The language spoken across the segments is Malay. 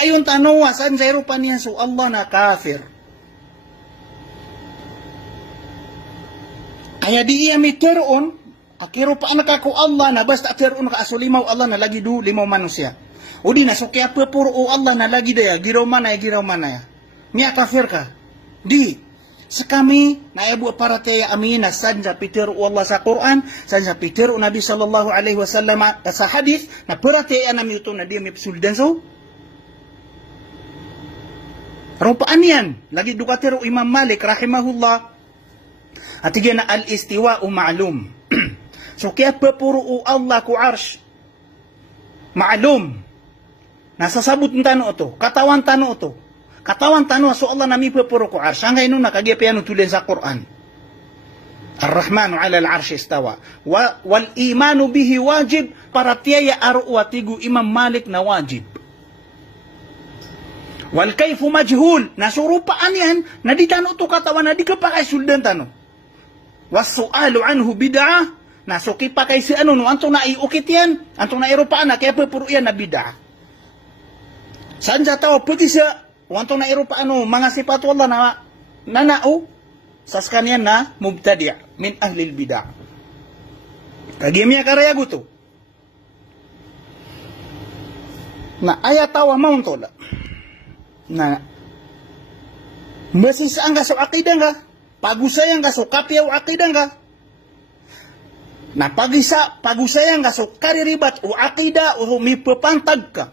Ayun tanawa, saan sa Europa niya so Allah na kafir. Kaya di iya miteroon, akiro pa anak ako Allah na basta teroon ka aso limaw Allah na lagi do limaw manusia. O di na so kaya pepuro o Allah na lagi daya, giraw mana ya. Niya kafir ka. Di. Sa kami, na ibu para tayo amina, san sa pitero Allah sa Quran, san sa pitero Nabi sallallahu alaihi wasallam sa hadith, na para tayo anam ito na di may psuldan so. Rupaan yan. Lagi dukatero Imam Malik, rahimahullah. At na al-istiwa ma'lum. So kaya pepuro Allah ku arsh. Ma'lum. Nasasabot ng tano ito. Katawan tano ito. Katawan tano so Allah nami pepuro ku arsh. Hanggang ino nakagiapiano tulen sa Quran. Ar-Rahmanu ala al-arsh istawa. Wal imanu bihi wajib para tiyaya arwatigu Imam Malik na wajib. Wal kayfu majhul. Nasurupaan yan. Naditano ito katawan na di ka pa kay suldan tano. Wasu'alu anhu bid'ah. Nasuki pa kay si ano no. Antong na iukit yan. Antong na iropaan na. Kaya pupuro yan na bid'ah. Saan sa tao? Pwede siya. Antong na iropaan no. Mga sifat Allah na nanao. Saskan yan na mubtadi' min ahlil bid'ah. Kagimya karaya guto. Na ayatawa mauntola. Na masisaan ka sa akidah ka. Pagusayang ka so kapyaw akidah ka. Na pagusayang ka so kariribat o akida o mipapantag ka.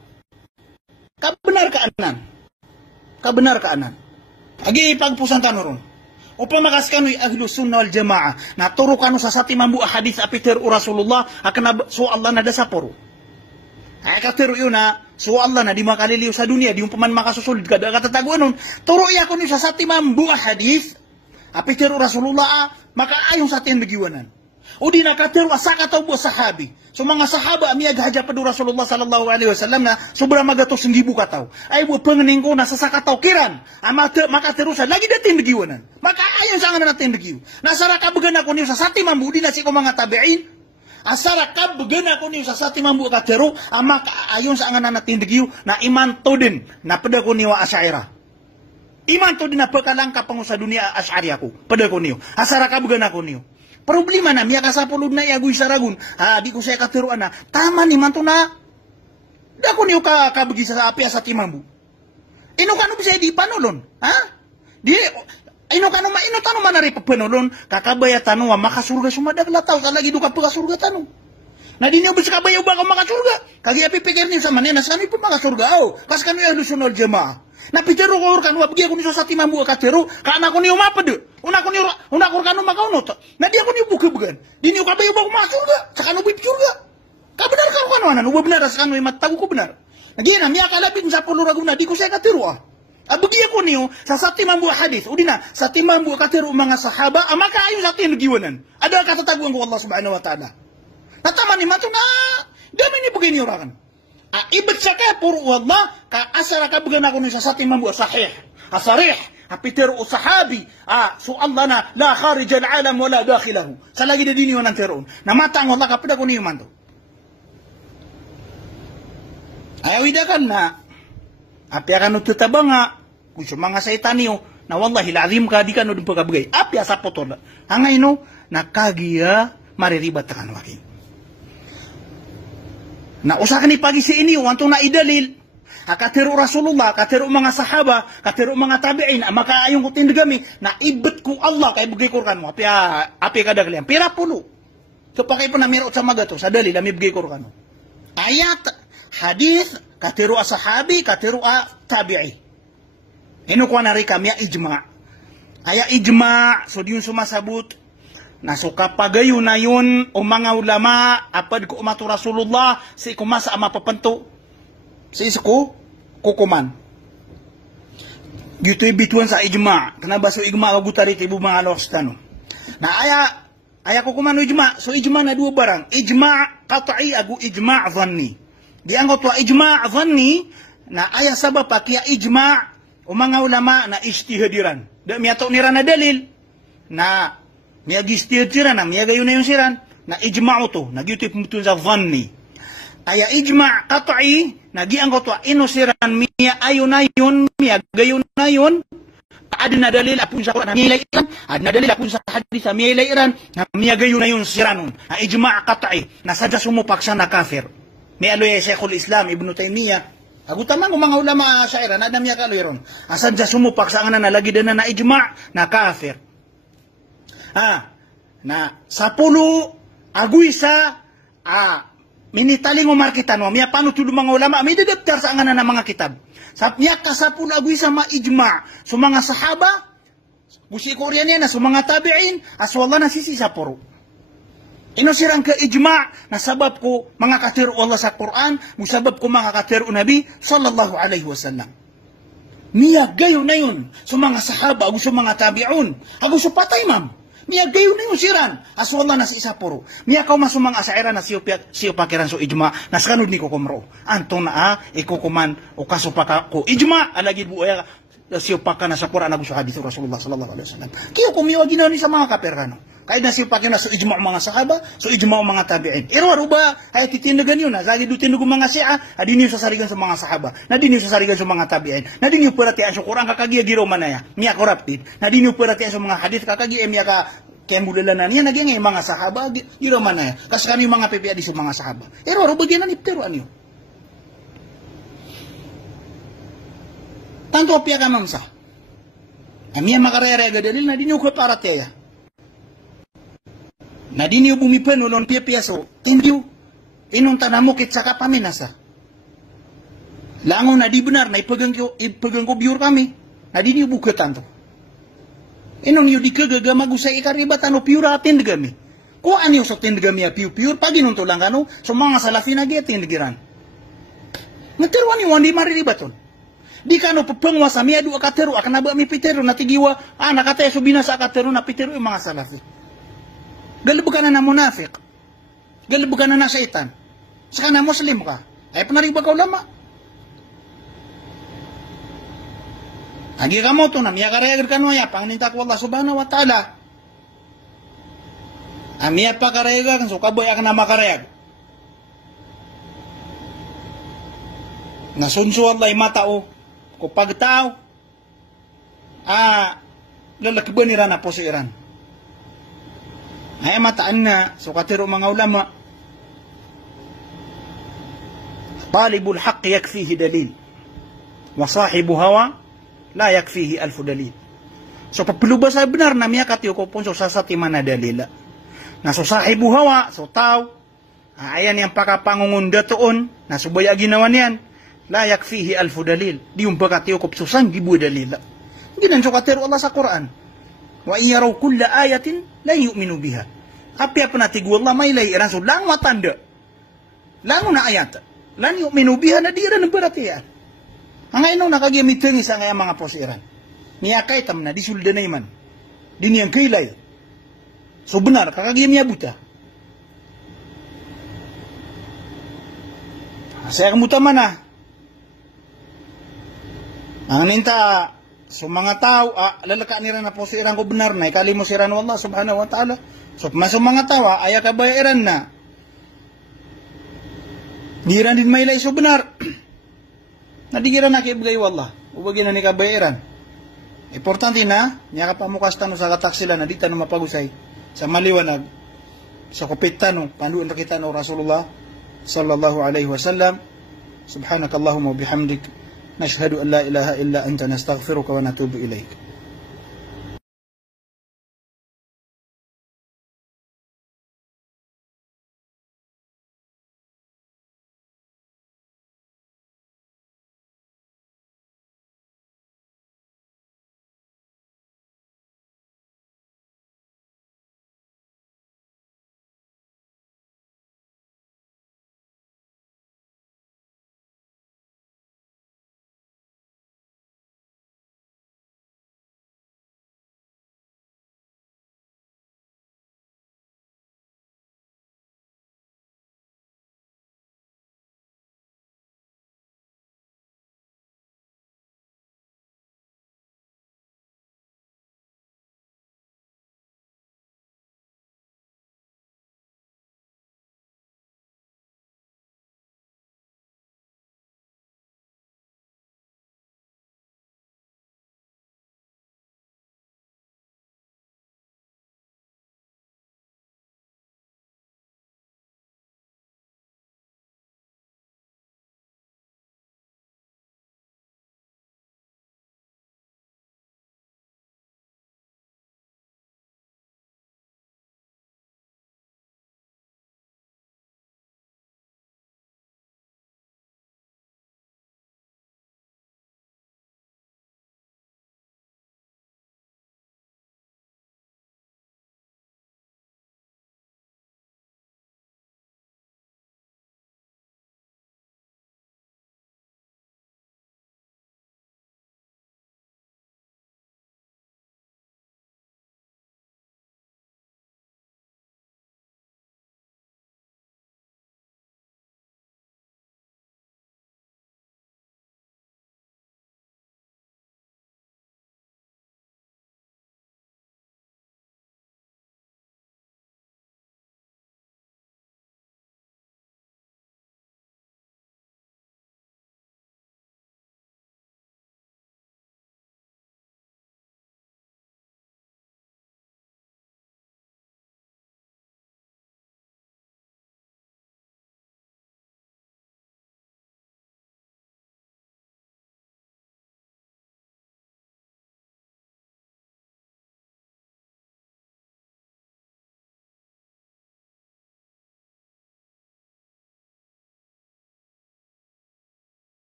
Kabenar ka anan. Kabenar ka anan. Agi pagpusan tanurong. O pamakaskan ahlu sunnah wal jamaah. Na turo kanu sa sati mambu hadis apiter u Rasulullah akan so Allah na dasaporo. Ay katero yun na so Allah na di makaliliw sa dunia di umpaman makasusulid kada katataguan nun. Turo iya kunu sa sati mambu hadis apiter u Rasulullah makaayon sa atin bagiwanan. O di nakatero asaka tao buwa sahabi. So mga sahaba amiyag haja pa do Rasulullah sallallahu alaihi wasallam na sobra magato 1,000 katao. Ay buwa panganing ko na sa sakataw kiran. Makatero sa lagi datin bagiwanan. Makaayon sa nga natin bagiw. Nasara kabagan ako niyo sa sati mambu di na si ko mga tabi'in. Asara kabagan ako niyo sa sati mambu katero. Makaayon sa nga natin bagiw na iman to din na pada ko niyo asyairah. Iman to din na pagkalangka pango sa dunia asyari ako. Pada ko niyo. Asara kabagan ako niyo. Problema na, miya kasapulod na iagoy saragun. Di ko siya katiruan na. Tama ni man to na. Dako niyo kabagi sa api sa timambu. Ino kano bisa di panolon? Ha? Di, ino kano tano manari panolon. Kakabaya tano wa makasurga sumadagla tao. Kalagi do ka pagasurga tano. Na di niyo bisa kabayaw ba ka makasurga? Kagi api pikir niyo sa manena. Saan po makasurga? Kas kano yung lusunol jemaah. Napitero ko kan wabgi ako niyo sa timambu katero kana ko niyo mapade una ko kanu makaunot na di ako niyo bukebegan di niyo kabayo ba ko masurga sa kanu bibsurga ka benar ka kanu anan uba benar sa kanu matagu ko benar nagina miya kalabin sa pulo raguna di ko sa katero abgi ako niyo sa timambu hadis udina sa timambu katero mga sahaba amaka ayo sa tin giwanan ada katataguan ko Allah subhanahu wa taala natama ni matuna dami ni begini orang ibat sa kaya puro Allah ka asara ka bagan ako ni sa sati mambu sahih asarih apiter o sahabi so Allah na la kharij al alam wala dakhilahu sa lagi na dini wanan teron na matang Allah ka pada ko niyo man to ayaw idakan na api akan tutabang kung mga saitan niyo na wallahi lazim ka di ka no dun pagkabagay api asa potol hangay no nakagiya mariribat kan wakin na usakan ni pagi si ini wantong na idalil katero Rasulullah katero mga sahaba katero mga tabi'in maka ayong ko tindagami na ibet ko Allah kay bugay kurkan mo api kadagalian pira pulo so pakay po na mirot sa magato sa dalil ami bugay kurkan mo ayat hadith katero sahabi katero tabi'i ino ko na rika miya ijma aya ijma so diyon sumasabot nasuka pagayo na yun o mga ulama apad ko umatu Rasulullah si kumasa ama papanto si isiko kukuman gito'y bituan sa ijma kanaba so ijma agutari tibu mga alos tano na aya kukuman o ijma so ijma na dua barang ijma qat'i agu ijma dhanni di angot wa ijma dhanni na aya sabab kaya ijma o mga ulama na ijtihadiran da miyato nira na dalil na miya gistir siran, miya gayo na yung siran, na ijma'o to, nagyutoy pumutun sa dhanni. Kaya ijma' qat'i, nagiang ko to inusiran miya ayun, miya gayon, adna dalil apun sa Quran miya ilan, adna dalil apun sa hadis miya ilan, miya gayon siranun. Ijma' qat'i, nasadya sumupaksa na kafir. May aloy Sheikhul Islam Ibn Taymiyyah. Agutaman ko mga ulama syairan, na miya kaloy ron. Asadya sumupaksa nga na lagi na ijma' na kafir. Na sa pulo, aguisa, minitaling umar kita no, miya paano tulo mga ulama, may dadaptar sa nga na mga kitab. Sa miya kasapul aguisa ma-ijma' sa mga sahaba, gusi ko riyan yan, sa mga tabi'in, aswallah na sisi sa puro. Inusirang ka ijma' na sabab ko mga katiru Allah sa Quran, musabab ko mga katiru Nabi sallallahu alaihi wasallam. Miya gayo na yun sa mga sahaba, gusto mga tabi'un, gusto patay ma'am. Miya gayo na yung siran. Aswallah na sa isa puro. Miya kaw masumang asairan na siyo pakiran so ijma. Naskanod ni ko kumro. Anto na ikukuman o kasupaka ko. Ijma. Alagid buaya siyo paka na sa Quran na gusto hadith Rasulullah sallallahu alaihi wasallam. Kaya kumiwa ginani sa mga kapirano. Kaya na siyo pakiran so ijma mga sahaba, so ijma mga tabi'in. Irwa-ruba ay titindagan yun. Zagi dutindag mga siya, adin yung sasarigan sa mga sahaba. Nadin yung sasarigan sa mga tabi'in. Nadin yung perhatian sa Quran kakagiya giraw manaya. Miya koraptid. Nadin yung perhatian sa mga hadith kakagiya miya ka kemulalanan niya naging mga sahaba giraw manaya. Kasi kano yung mga pipiya di sa mga sahaba. Irwa-ruba din na nipteruan yun. Tanto piya ka mamsa. Miya makarerega dalil nadin yung kaparataya. Nadini yung bumipan ulon piyaso, hindi yung inunta na mo kitsaka paminasa. Lango na di benar na ipagang ko biur kami. Nadini yung bukatan to. Inon yung di kagaga magusay ikaribatan o piur atin dagami. Kung ano yung sa tindagami ya piur, pag inunto lang ano, so mga salafi na gaya tindagiran. Nagtiruan yung hindi mariribaton. Di ka ano papangwa sa miya doa katero, akanaba mi pitero, natigiwa, nakataya so binasa katero na pitero yung mga salafi. Galibukan na munafik. Galibukan na syaitan. Saka na Muslim ka. Ay panariba ka ulama. Agi ka mo to na miya karayag ka no ya. Pangininta ko Allah subhanahu wa ta'ala. Miya pa karayag ka. So kaboy ka na makarayag. Nasunso Allah matao. Kung pagtao. Lalakiban nila na po si Iran. Ay mataan na, so katiro mga ulama, talibul haqq yakfihi dalil, wa sahibu hawa, la yakfihi alfu dalil. So papiluba sa benar na miya katiyo ko po so sasati man na dalila. Na so sahibu hawa, so tao, ayan yung pakapangungunda toon, na subaya ginawa niyan, la yakfihi alfu dalil. Di yung pakatiyo ko so sanggibu dalila. Ginan so katiro Allah sa Quran. Wa iyaraw kulla ayatin la yu'minu biha. Api apa nati Allah may lairan so lang matanda. Lang na ayat. Lan yu'minu biha na diran ng perhatian. Ang ngayon nakagiamitin isa nga mga posiran. Niya kay tam na disulda na iman. Di niyang kailay. So benar kakagiyam niya buta. Saya kamuta man Ang ninta so mga tao, lalaka nila na po si Iran ko benar na, ikali mo si Iran Allah subhanahu wa ta'ala. So masong mga tao, ayaw ka ba Iran na? Di Iran din may ilay so benar. Nadigiran na kaibigay Allah. Ubagin na ni kabay Iran. Importante na, niya ka pamukas tanong sa katak sila na di tanong mapagusay. Sa maliwanag, sa kupit tanong, panduin rakita no Rasulullah sallallahu alaihi wasallam. Subhanakallahumma wa bihamdik. نشهد أن لا إله إلا أنت نستغفرك ونتوب إليك